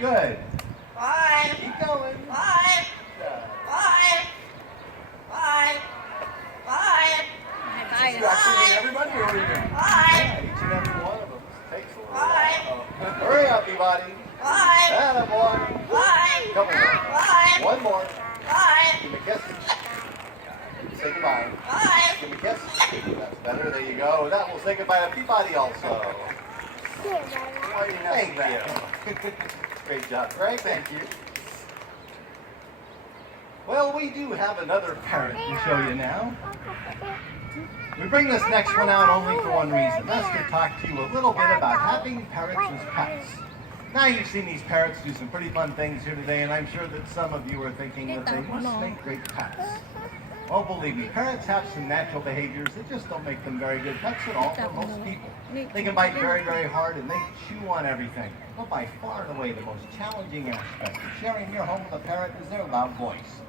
Good. Five. Keep going. Five. Good. Five. Five. Five. Distracting everybody or even? Yeah, each and every one of them. Takes a little while. Hurry up, everybody. Five. Atta boy. Five. Come on. Five. One more. Five. Give me a kiss. Say goodbye. Five. Give me a kiss. That's better. There you go. That will say goodbye to Peabody also. Thank you. Great job, Greg. Thank you. Well, we do have another parrot to show you now. We bring this next one out only for one reason. That's to talk to you a little bit about having parrots as pets. Now you've seen these parrots do some pretty fun things here today, and I'm sure that some of you are thinking that they must make great pets. Oh, believe me, parrots have some natural behaviors that just don't make them very good pets at all for most people. They can bite very, very hard, and they chew on everything. But by far and away, the most challenging aspect of sharing your home with a parrot is their loud voice.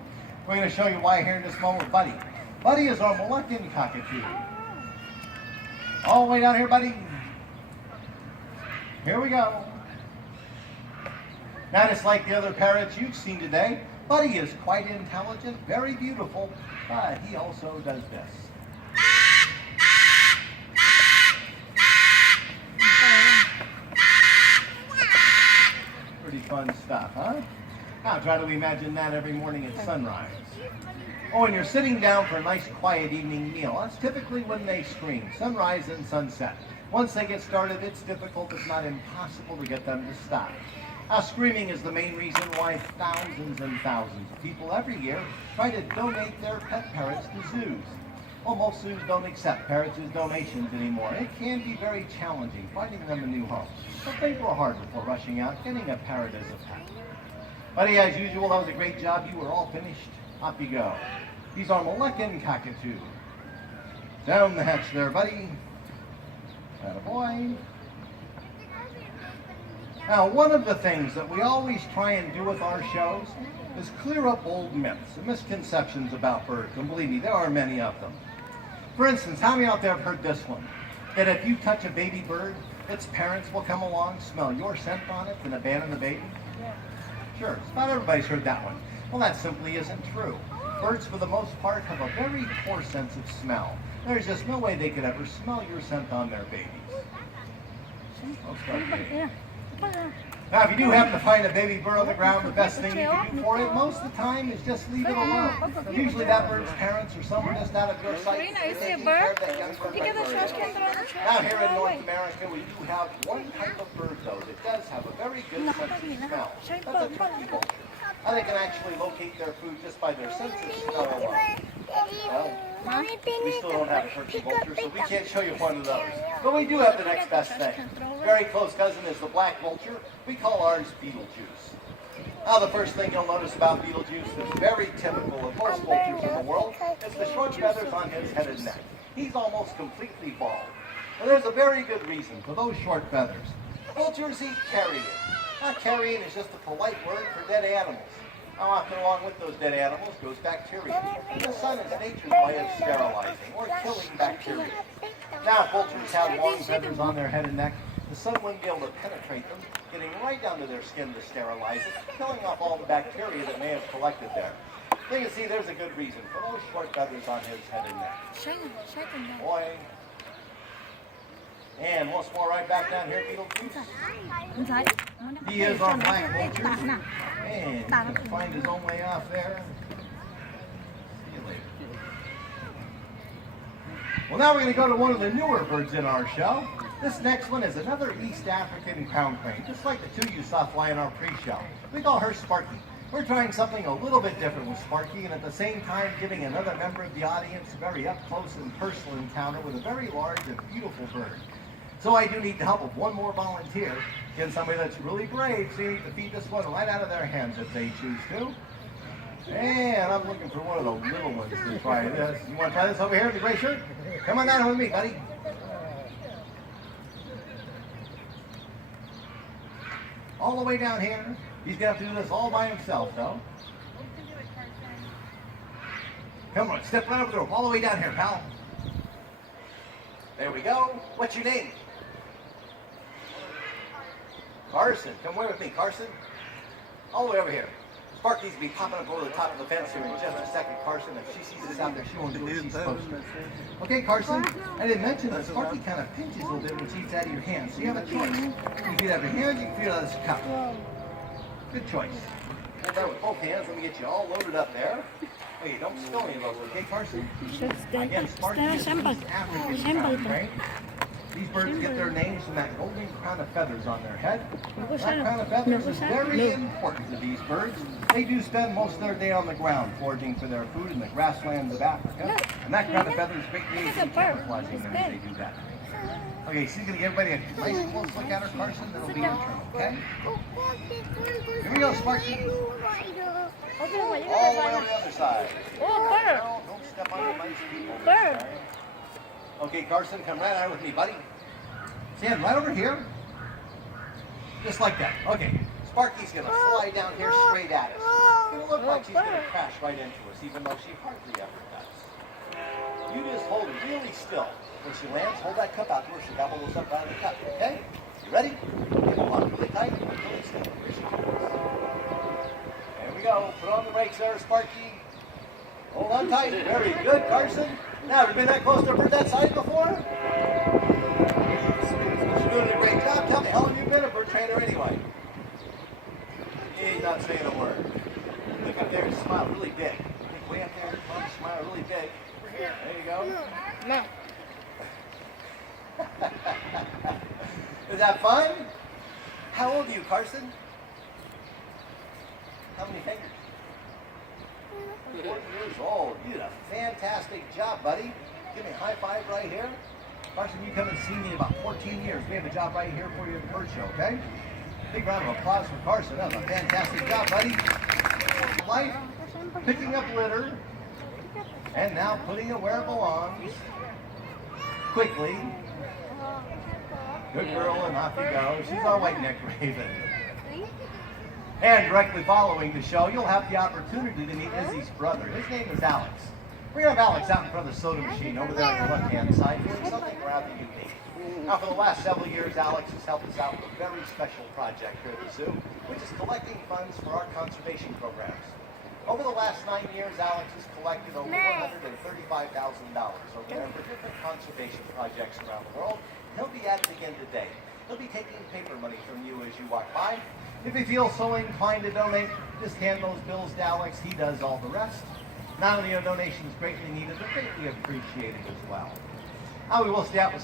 We're going to show you why here in this moment with Buddy. Buddy is our Moluccan cockatoo. All the way down here, Buddy. Here we go. Now, just like the other parrots you've seen today, Buddy is quite intelligent, very beautiful, but he also does this. Pretty fun stuff, huh? Now try to imagine that every morning at sunrise. Oh, and you're sitting down for a nice quiet evening meal. That's typically when they scream, sunrise and sunset. Once they get started, it's difficult, if not impossible, to get them to stop. Screaming is the main reason why thousands and thousands of people every year try to donate their pet parrots to zoos. Well, most zoos don't accept parrots as donations anymore. It can be very challenging finding them a new home. So think real hard before rushing out getting a parrot as a pet. Buddy, as usual, that was a great job. You were all finished. Up you go. He's our Moluccan cockatoo. Down the hatch there, Buddy. Atta boy. Now, one of the things that we always try and do with our shows is clear up old myths and misconceptions about birds. And believe me, there are many of them. For instance, how many out there have heard this one? That if you touch a baby bird, its parents will come along, smell your scent on it, and abandon the baby? Sure, not everybody's heard that one. Well, that simply isn't true. Birds, for the most part, have a very poor sense of smell. There's just no way they could ever smell your scent on their babies. Now, if you do happen to find a baby bird on the ground, the best thing you can do for it most of the time is just leave it alone. Usually that bird's parents or someone just out of your sight. Now, here in North America, we do have one type of bird, though, that does have a very good sense of smell. That's a turkey vulture. Now, they can actually locate their food just by their sense of smell alone. Well, we still don't have a turkey vulture, so we can't show you one of those. But we do have the next best thing. Very close cousin is the black vulture. We call ours Beetlejuice. Now, the first thing you'll notice about Beetlejuice that's very typical of most vultures in the world is the short feathers on his head and neck. He's almost completely bald. And there's a very good reason for those short feathers. Vultures eat carrion. Now, carrion is just a polite word for dead animals. How often along with those dead animals goes bacteria. And the sun is nature's way of sterilizing or killing bacteria. Now, if vultures have long feathers on their head and neck, the sun wouldn't be able to penetrate them, getting right down to their skin to sterilize it, killing off all the bacteria that may have collected there. So you can see there's a good reason for those short feathers on his head and neck. Boy. And once more right back down here, Beetlejuice. He is our black vulture. And he can find his own way off there. See you later. Well, now we're going to go to one of the newer birds in our show. This next one is another East African crown crane, just like the two you saw fly in our pre-show. We call her Sparky. We're trying something a little bit different with Sparky, and at the same time giving another member of the audience a very up-close and personal encounter with a very large and beautiful bird. So I do need the help of one more volunteer. Again, somebody that's really brave, so you need to feed this one right out of their hands if they choose to. And I'm looking for one of the little ones to try this. You want to try this over here in the gray shirt? Come on down with me, buddy. All the way down here. He's going to have to do this all by himself, though. Come on, step right over the rope. All the way down here, pal. There we go. What's your name? Carson. Come with me, Carson. all the way over here. Sparky's be popping up over the top of the fence here in just a second, Carson. If she sees us out there, she won't do what she's supposed to. Okay, Carson, I didn't mention that Sparky kind of pinches a little bit when she eats out of your hand, so you have a choice. You can feed out of your hand, you can feed out of this cup. Good choice. Hold that with both hands. Let me get you all loaded up there. Hey, don't spill any of those, okay, Carson? Again, Sparky is East African crown, right? These birds get their names from that golden crown of feathers on their head. That crown of feathers is very important to these birds. They do spend most of their day on the ground foraging for their food in the grasslands of Africa. And that crown of feathers greatly aids in camouflaging them as they do that. Okay, she's going to give everybody a nice close look at her, Carson. That'll be your turn, okay? Here we go, Sparky. All the way on the other side. Oh, don't step on the nice people. Bird. Okay, Carson, come right out with me, buddy. Stand right over here. Just like that. Okay. Sparky's going to fly down here straight at us. It's going to look like she's going to crash right into us, even though she hardly ever does. You just hold really still. When she lands, hold that cup out to her. She gobbles up out of the cup, okay? You ready? Hold on really tight. Really still. Here she comes. There we go. Put on the brakes there, Sparky. Hold on tight. Very good, Carson. Now, have you been that close to a bird that size before? You're doing a great job. Tell me, how long have you been a bird trainer anyway? He's not saying a word. Look up there and smile really big. Look way up there and smile really big. There you go. No. Is that fun? How old are you, Carson? How many fingers? 40 years old. You did a fantastic job, buddy. Give me a high five right here. Carson, you come and see me in about 14 years. We have a job right here for you at the bird show, okay? Big round of applause for Carson. That was a fantastic job, buddy. Life, picking up litter, and now putting it where it belongs. Quickly. Good girl, and off you go. She's our white-necked raven. And directly following the show, you'll have the opportunity to meet Izzy's brother. His name is Alex. We're going to have Alex out in front of the soda machine over there on your left-hand side doing something rather unique. Now, for the last several years, Alex has helped us out with a very special project here at the zoo, which is collecting funds for our conservation programs. Over the last 9 years, Alex has collected over $135,000 over there for different conservation projects around the world. He'll be at it again today. He'll be taking paper money from you as you walk by. If you feel so inclined to donate, just hand those bills to Alex. He does all the rest. Not only are donations greatly needed, but greatly appreciated as well. Now we will stay out with